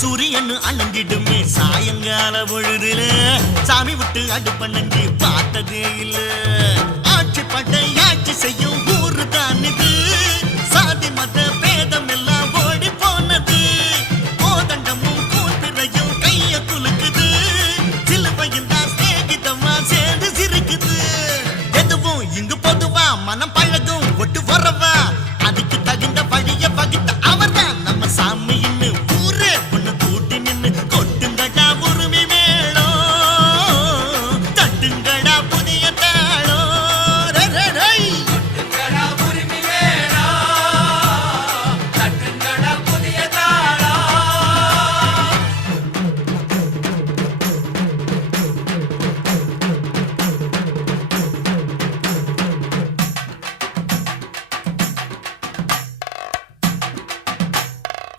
சூரியன் அணங்கிடுமே சாயங்கால பொழுதுல சாமி விட்டு அடுப்பண்ணி பார்த்ததே இல்ல ஆட்சி பட்டை ஆட்சி செய்யும் ஊரு தான் இது சாதி மத